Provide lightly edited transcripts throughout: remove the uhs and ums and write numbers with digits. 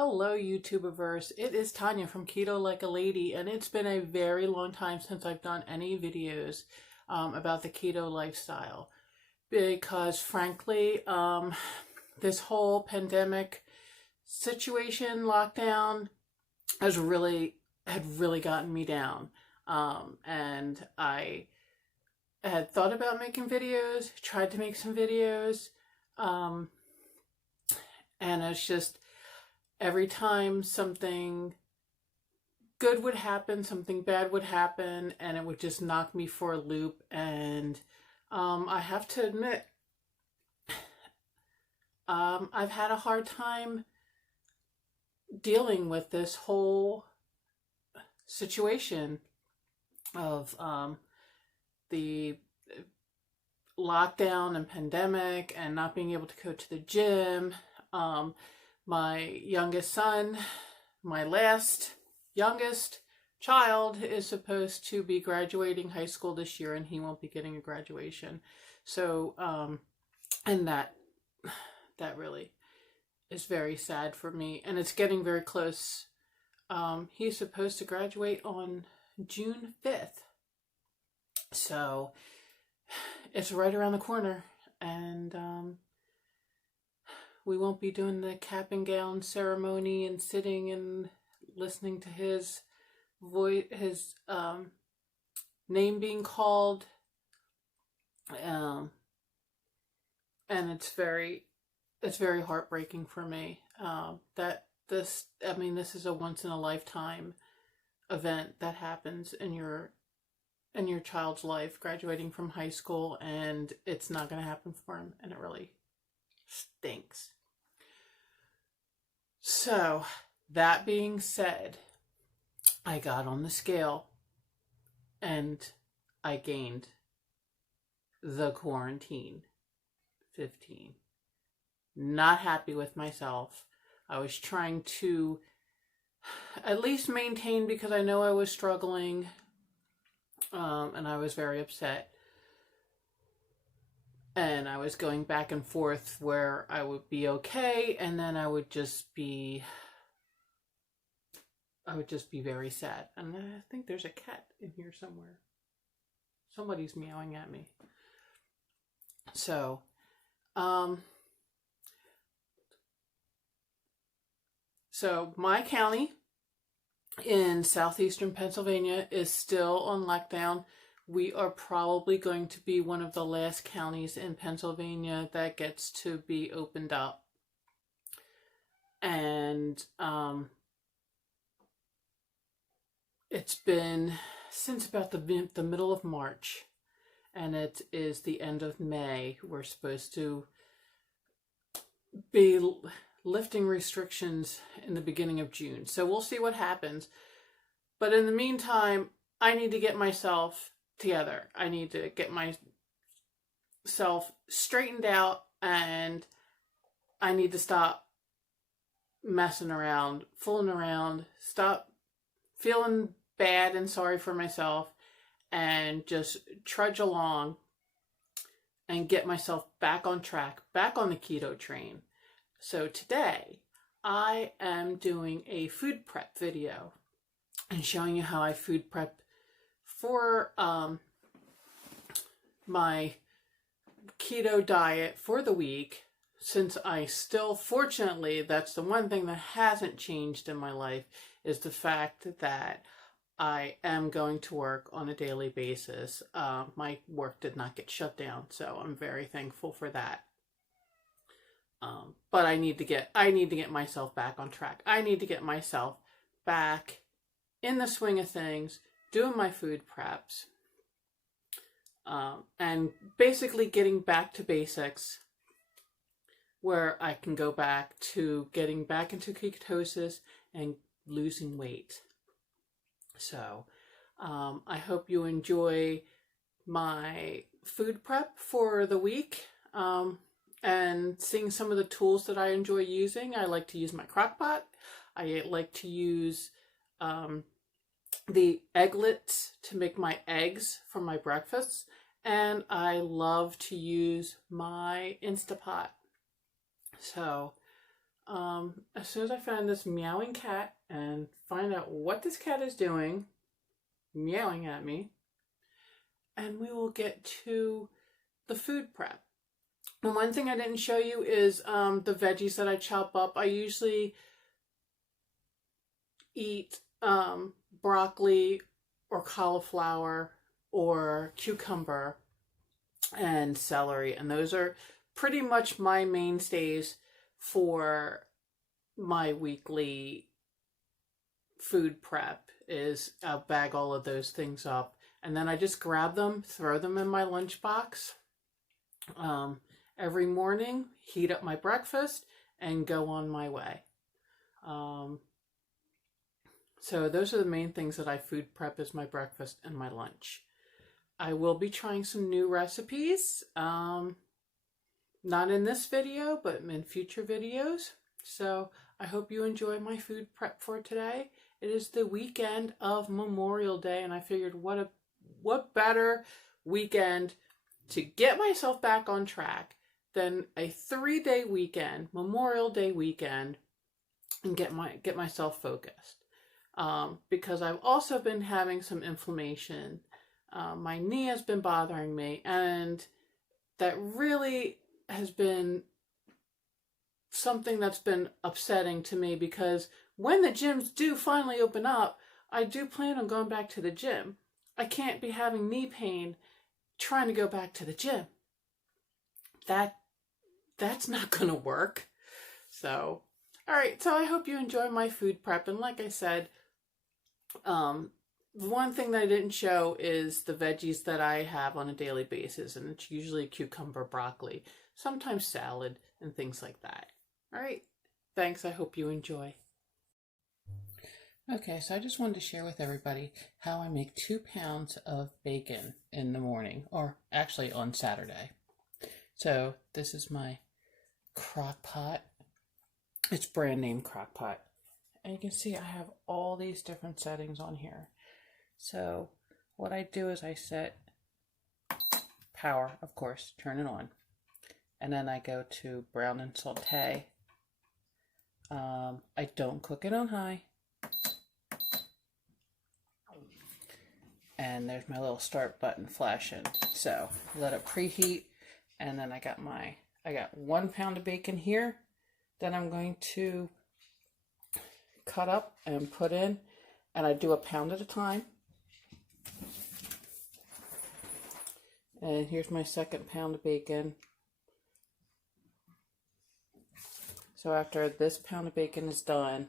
Hello, YouTuberverse. It is Tanya from Keto Like a Lady, and it's been a very long time since I've done any videos about the keto lifestyle because, frankly, this whole pandemic situation, lockdown, had really gotten me down. And I had thought about making videos, tried to make some videos, and it's just every time something good would happen, something bad would happen, and it would just knock me for a loop. And I have to admit, I've had a hard time dealing with this whole situation of the lockdown and pandemic and not being able to go to the gym. My youngest son, my last youngest child, is supposed to be graduating high school this year, and he won't be getting a graduation. So, and that really is very sad for me, and it's getting very close. He's supposed to graduate on June 5th. So it's right around the corner, and we won't be doing the cap and gown ceremony and sitting and listening to his voice, his name being called. And it's very heartbreaking for me this is a once in a lifetime event that happens in your child's life, graduating from high school, and it's not going to happen for him, and it really stinks. So, that being said, I got on the scale and I gained the quarantine 15. Not happy with myself. I was trying to at least maintain, because I know I was struggling, and I was very upset. And I was going back and forth where I would be okay, and then I would just be very sad. And I think there's a cat in here somewhere. Somebody's meowing at me. So, my county in southeastern Pennsylvania is still on lockdown. We are probably going to be one of the last counties in Pennsylvania that gets to be opened up. And it's been since about the middle of March, and it is the end of May. We're supposed to be lifting restrictions in the beginning of June. So we'll see what happens. But in the meantime, I need to get myself together. I need to get myself straightened out, and I need to stop messing around, fooling around, stop feeling bad and sorry for myself, and just trudge along and get myself back on track, back on the keto train. So today, I am doing a food prep video and showing you how I food prep for my keto diet for the week, since I still, fortunately, that's the one thing that hasn't changed in my life, is the fact that I am going to work on a daily basis. My work did not get shut down, so I'm very thankful for that. But I need to get myself back on track. I need to get myself back in the swing of things, doing my food preps, and basically getting back to basics, where I can go back to getting back into ketosis and losing weight. So, I hope you enjoy my food prep for the week, and seeing some of the tools that I enjoy using. I like to use my crock pot. I like to use the egglets to make my eggs for my breakfasts, and I love to use my Instapot. So as soon as I find this meowing cat and find out what this cat is doing, meowing at me, and we will get to the food prep. And one thing I didn't show you is the veggies that I chop up. I usually eat broccoli or cauliflower or cucumber and celery, and those are pretty much my mainstays for my weekly food prep. Is I'll bag all of those things up, and then I just grab them, throw them in my lunchbox every morning, heat up my breakfast, and go on my way. So those are the main things that I food prep as my breakfast and my lunch. I will be trying some new recipes, not in this video, but in future videos. So I hope you enjoy my food prep for today. It is the weekend of Memorial Day, and I figured what better weekend to get myself back on track than a 3-day weekend, Memorial Day weekend, and get myself focused. Because I've also been having some inflammation. My knee has been bothering me, and that really has been something that's been upsetting to me, because when the gyms do finally open up, I do plan on going back to the gym. I can't be having knee pain trying to go back to the gym. That's not going to work. So, all right. So I hope you enjoy my food prep. And like I said, one thing that I didn't show is the veggies that I have on a daily basis. And it's usually cucumber, broccoli, sometimes salad and things like that. All right. Thanks. I hope you enjoy. Okay, so I just wanted to share with everybody how I make 2 pounds of bacon in the morning, or actually on Saturday. So this is my crock pot. It's brand name crock pot. And you can see I have all these different settings on here. So what I do is I set power, of course, turn it on. And then I go to brown and saute. I don't cook it on high. And there's my little start button flashing. So let it preheat, and then I got 1 pound of bacon here that I'm going to cut up and put in, and I do a pound at a time. And here's my 2nd pound of bacon. So after this pound of bacon is done,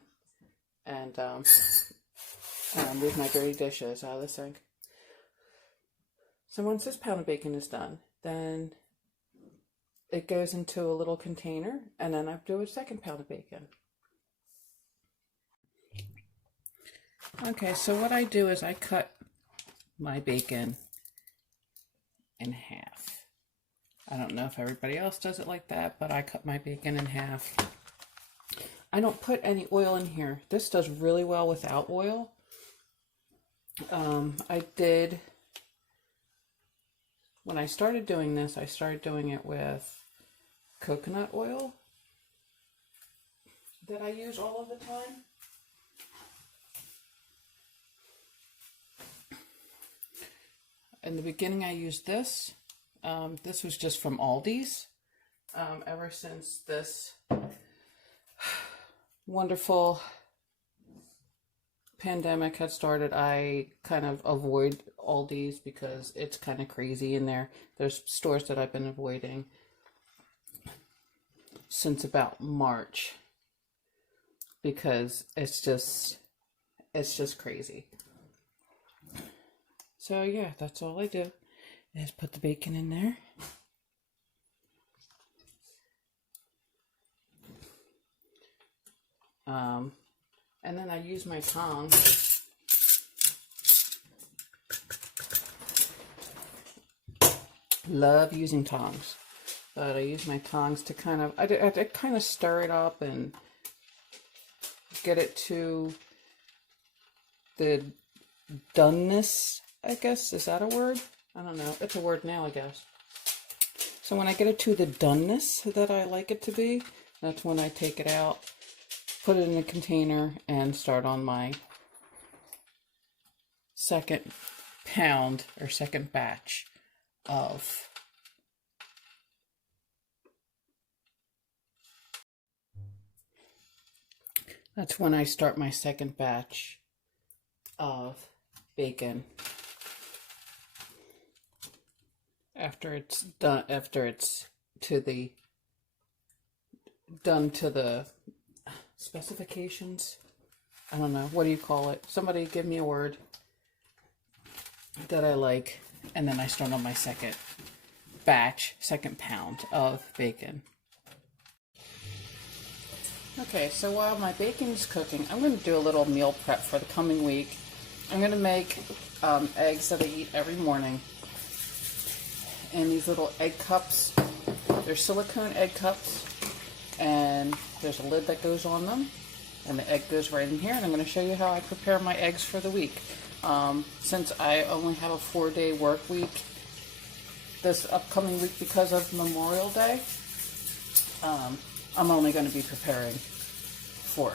and move my dirty dishes out of the sink. So once this pound of bacon is done, then it goes into a little container, and then I do a 2nd pound of bacon. Okay, so what I do is I cut my bacon in half. I don't know if everybody else does it like that, but I cut my bacon in half. I don't put any oil in here. This does really well without oil. When I started doing this, I started doing it with coconut oil that I use all of the time. In the beginning, I used this. This was just from Aldi's. Ever since this wonderful pandemic had started, I kind of avoid Aldi's because it's kind of crazy in there. There's stores that I've been avoiding since about March because it's just crazy. So yeah, that's all I do is put the bacon in there. And then I use my tongs. Love using tongs, but I use my tongs to kind of, I kind of stir it up and get it to the doneness, I guess. Is that a word? I don't know. It's a word now, I guess. So when I get it to the doneness that I like it to be, That's when I take it out, put it in a container, and start on my second pound or second batch of that's when I start my second batch of bacon after it's done, after it's done to the specifications. I don't know, what do you call it? Somebody give me a word that I like. And then I start on my second batch, second pound of bacon. Okay, so while my bacon's cooking, I'm going to do a little meal prep for the coming week. I'm going to make eggs that I eat every morning. And these little egg cups, they're silicone egg cups, and there's a lid that goes on them, and the egg goes right in here, and I'm going to show you how I prepare my eggs for the week. Since I only have a 4-day work week this upcoming week because of Memorial Day, I'm only going to be preparing 4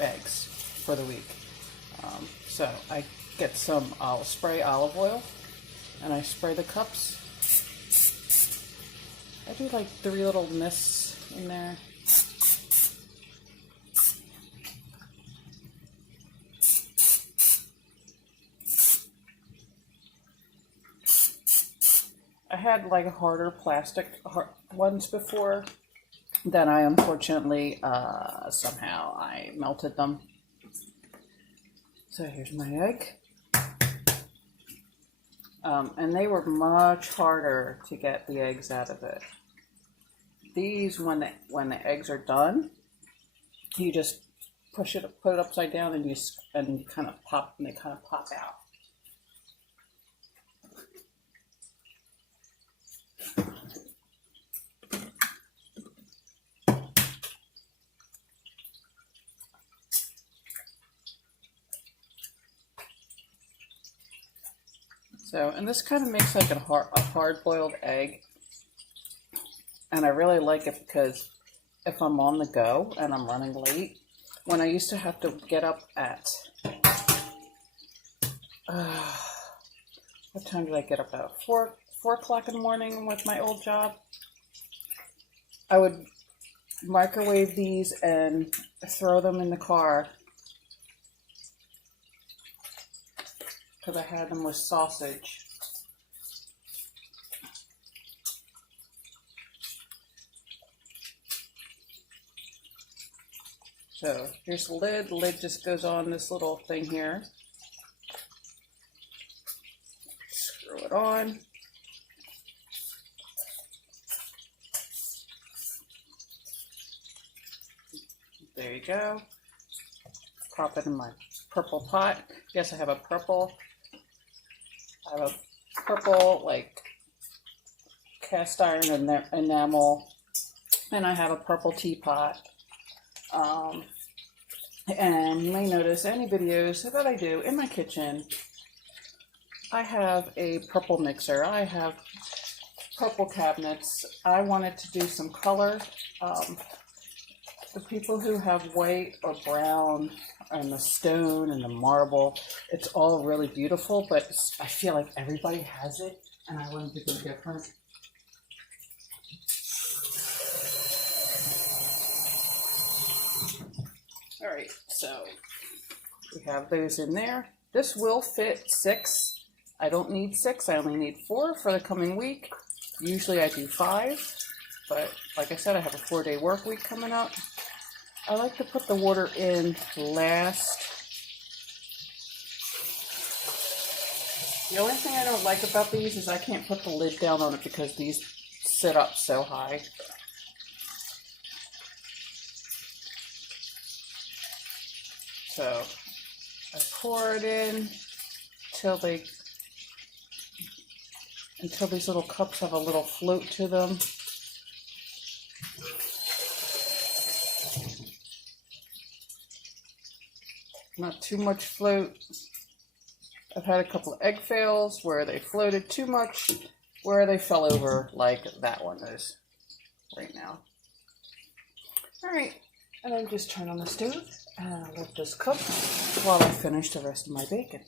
eggs for the week. So I get some spray olive oil, and I spray the cups. I do like 3 little mists in there. I had like harder plastic ones before, then I unfortunately somehow I melted them. So here's my egg. And they were much harder to get the eggs out of it. These, when the eggs are done, you just put it upside down, and you kind of pop, and they kind of pop out. So, and this kind of makes like a hard-boiled egg, and I really like it because if I'm on the go and I'm running late, when I used to have to get up at, what time did I get up at? 4 o'clock in the morning with my old job. I would microwave these and throw them in the car because I had them with sausage. So here's the lid. The lid just goes on this little thing here. Screw it on. There you go. Pop it in my purple pot. Yes, I have a purple. I have a purple, like, cast iron enamel, and I have a purple teapot. And you may notice any videos that I do in my kitchen, I have a purple mixer. I have purple cabinets. I wanted to do some color. The people who have white or brown and the stone and the marble, it's all really beautiful, but I feel like everybody has it, and I wanted to be different. All right, so we have those in there. This will fit 6. I don't need 6, I only need 4 for the coming week. Usually I do 5, but like I said, I have a 4-day work week coming up. I like to put the water in last. The only thing I don't like about these is I can't put the lid down on it because these sit up so high. So I pour it in until these little cups have a little float to them. Not too much float. I've had a couple of egg fails where they floated too much, where they fell over like that one is right now. All right, and then just turn on the stove and let this cook while I finish the rest of my bacon.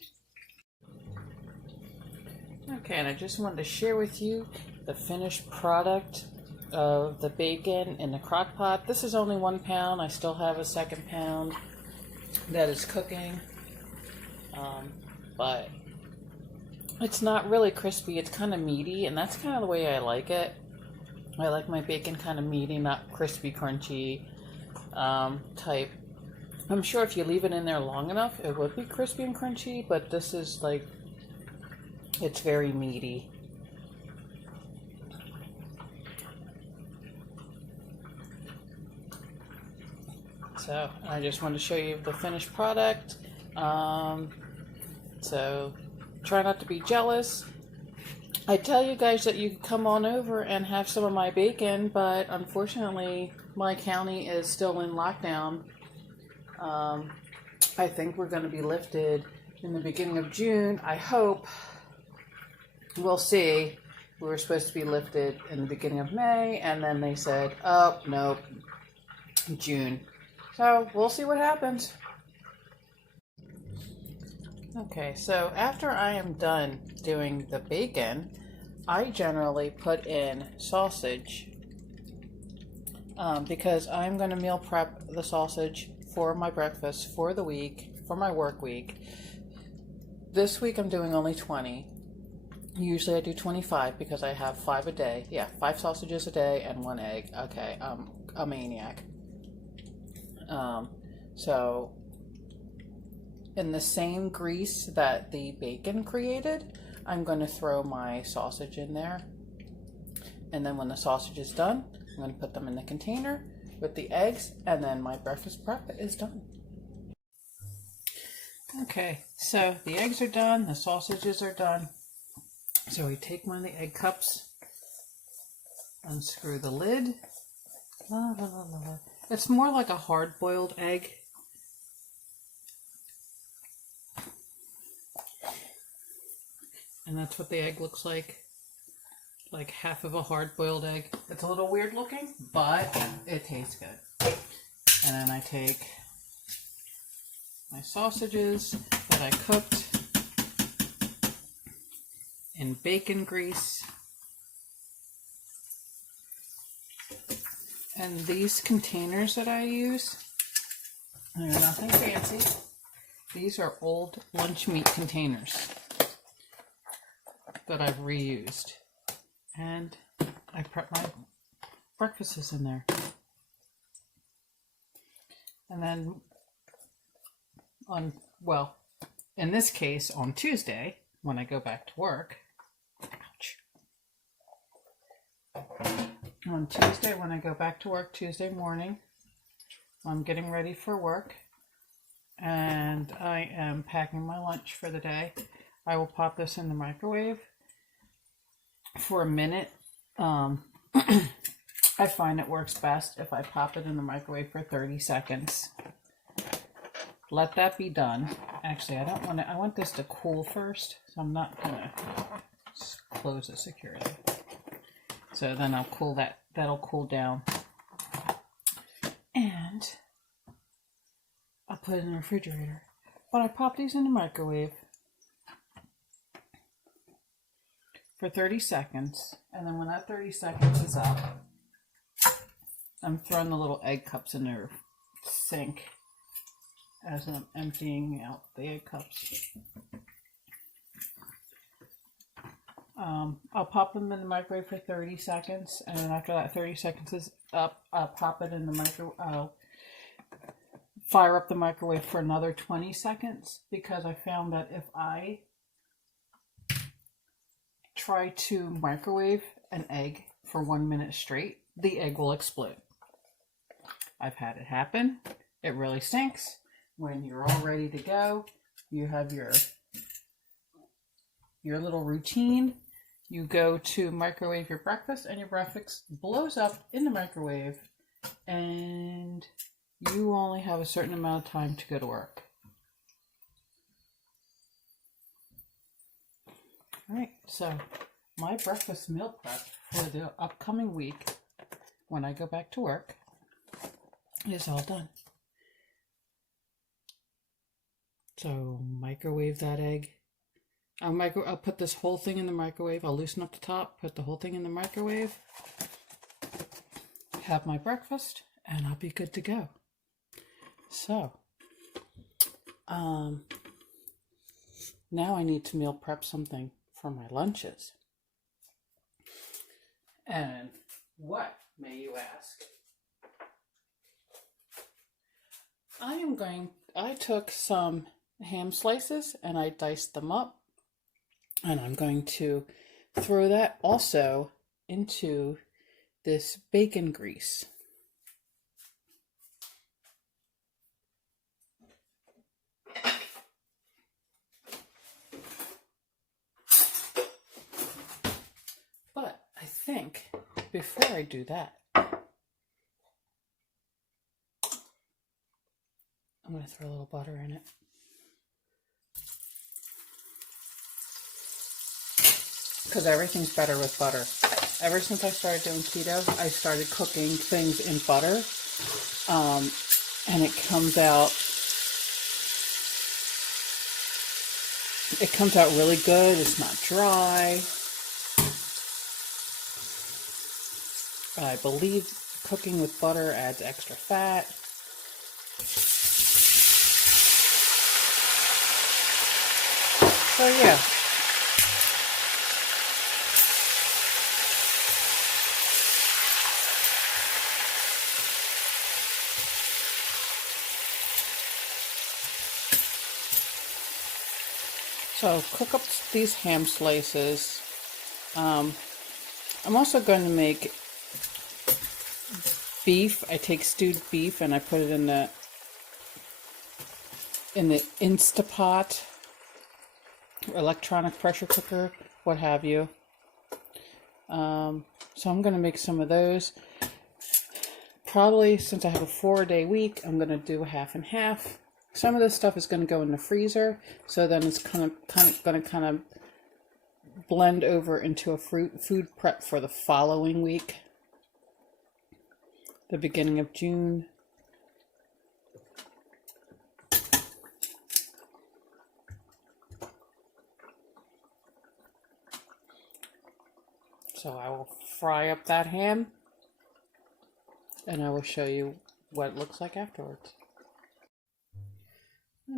Okay, and I just wanted to share with you the finished product of the bacon in the crock pot. This is only 1 pound. I still have a 2nd pound that is cooking, but it's not really crispy. It's kind of meaty, and that's kind of the way I like it. I like my bacon kind of meaty, not crispy, crunchy type. I'm sure if you leave it in there long enough, it would be crispy and crunchy, but this is like, it's very meaty. So I just wanted to show you the finished product. So try not to be jealous. I tell you guys that you can come on over and have some of my bacon, but unfortunately my county is still in lockdown. I think we're going to be lifted in the beginning of June. I hope. We'll see. We were supposed to be lifted in the beginning of May, and then they said, oh, nope, June. So we'll see what happens. Okay, so after I am done doing the bacon, I generally put in sausage because I'm going to meal prep the sausage for my breakfast for the week, for my work week. This week I'm doing only 20. Usually I do 25 because I have 5 a day. Yeah, 5 sausages a day and 1 egg. Okay, a maniac. So in the same grease that the bacon created, I'm going to throw my sausage in there. And then when the sausage is done, I'm going to put them in the container with the eggs, and then my breakfast prep is done. Okay, so the eggs are done, the sausages are done. So we take one of the egg cups, unscrew the lid. La, la, la, la, la. It's more like a hard-boiled egg. And that's what the egg looks like half of a hard-boiled egg. It's a little weird looking, but it tastes good. And then I take my sausages that I cooked in bacon grease. And these containers that I use, they're nothing fancy. These are old lunch meat containers that I've reused. And I prep my breakfasts in there. And then in this case, on Tuesday, when I go back to work, on Tuesday, when I go back to work Tuesday morning, I'm getting ready for work and I am packing my lunch for the day. I will pop this in the microwave for a minute. I find it works best if I pop it in the microwave for 30 seconds. Let that be done. Actually, I want this to cool first, so I'm not gonna close it securely. So then I'll cool that'll cool down. And I'll put it in the refrigerator. But I pop these in the microwave for 30 seconds. And then when that 30 seconds is up, I'm throwing the little egg cups in their sink as I'm emptying out the egg cups. I'll pop them in the microwave for 30 seconds, and then after that 30 seconds is up, I'll pop it in the microwave. I'll fire up the microwave for another 20 seconds because I found that if I try to microwave an egg for 1 minute straight, the egg will explode. I've had it happen. It really stinks. When you're all ready to go, you have your little routine. You go to microwave your breakfast, and your breakfast blows up in the microwave, and you only have a certain amount of time to go to work. All right, so my breakfast meal prep for the upcoming week when I go back to work It's all done. So microwave that egg. I'll put this whole thing in the microwave. I'll loosen up the top, put the whole thing in the microwave, have my breakfast, and I'll be good to go. So, now I need to meal prep something for my lunches. And what, may you ask? I took some ham slices and I diced them up. And I'm going to throw that also into this bacon grease. But I think before I do that, I'm going to throw a little butter in it. Because everything's better with butter. Ever since I started doing keto, I started cooking things in butter. And it comes out really good. It's not dry. I believe cooking with butter adds extra fat. So yeah. So cook up these ham slices. I'm also going to make beef. I take stewed beef and I put it in the Instapot, electronic pressure cooker, what have you. So I'm going to make some of those. Probably since I have a 4-day week, I'm going to do half and half. Some of this stuff is going to go in the freezer, so then it's going to blend over into a food prep for the following week, the beginning of June. So I will fry up that ham, and I will show you what it looks like afterwards.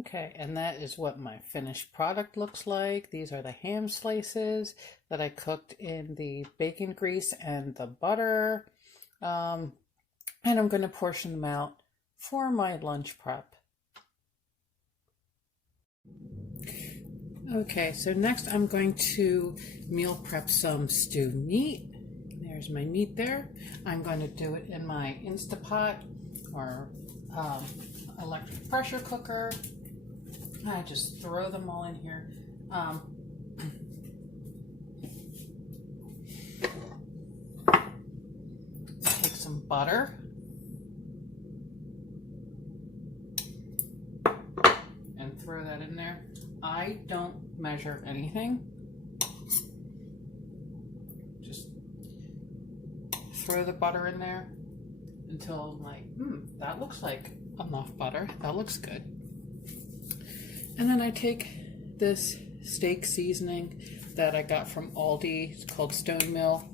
Okay, and that is what my finished product looks like. These are the ham slices that I cooked in the bacon grease and the butter. And I'm going to portion them out for my lunch prep. Okay, so next I'm going to meal prep some stewed meat. There's my meat there. I'm going to do it in my Instapot or electric pressure cooker. I just throw them all in here. Take some butter. And throw that in there. I don't measure anything. Just throw the butter in there until I'm like, that looks like enough butter. That looks good. And then I take this steak seasoning that I got from Aldi. It's called Stone Mill.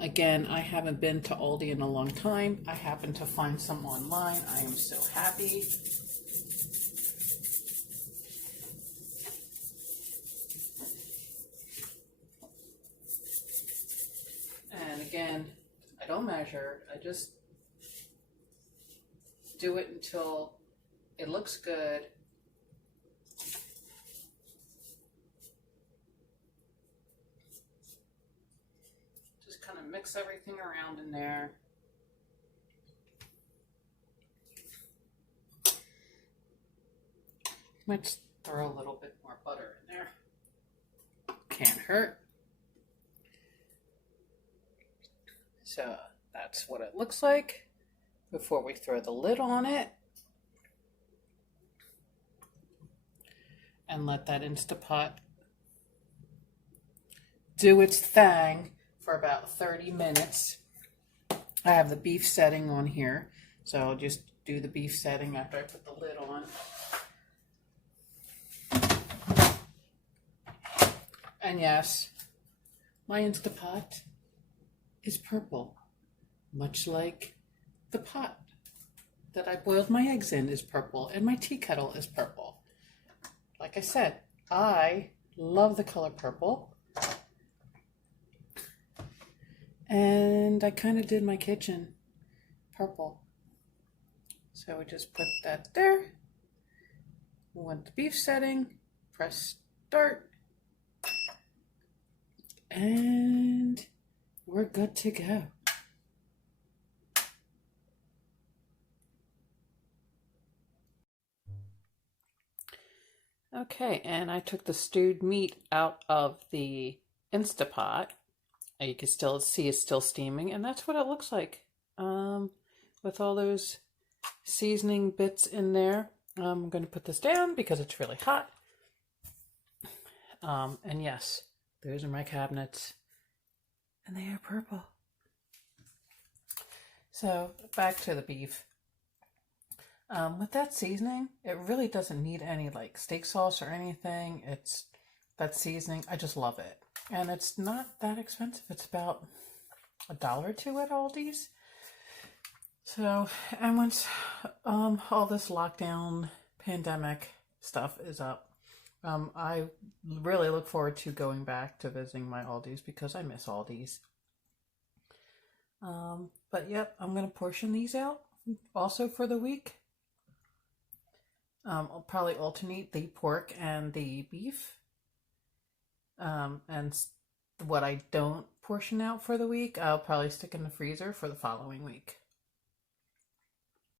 Again, I haven't been to Aldi in a long time. I happened to find some online. I am so happy. And again, I don't measure. I just do it until it looks good. Just kind of mix everything around in there. Might throw a little bit more butter in there. Can't hurt. So that's what it looks like before we throw the lid on it. And let that Instapot do its thing for about 30 minutes. I have the beef setting on here, so I'll just do the beef setting after I put the lid on. And yes, my Instapot is purple, much like the pot that I boiled my eggs in is purple, and my tea kettle is purple. Like I said, I love the color purple. And I kind of did my kitchen purple. So we just put that there. We want the beef setting, press start, and we're good to go. Okay, and I took the stewed meat out of the Instapot. You can still see it's still steaming, and that's what it looks like with all those seasoning bits in there. I'm going to put this down because it's really hot. And yes, those are my cabinets, and they are purple. So back to the beef. With that seasoning, it really doesn't need any like steak sauce or anything. It's that seasoning. I just love it. And it's not that expensive. It's about $1 or $2 at Aldi's. So, and once all this lockdown pandemic stuff is up, I really look forward to going back to visiting my Aldi's because I miss Aldi's. But yep, I'm going to portion these out also for the week. I'll probably alternate the pork and the beef. And what I don't portion out for the week, I'll probably stick in the freezer for the following week.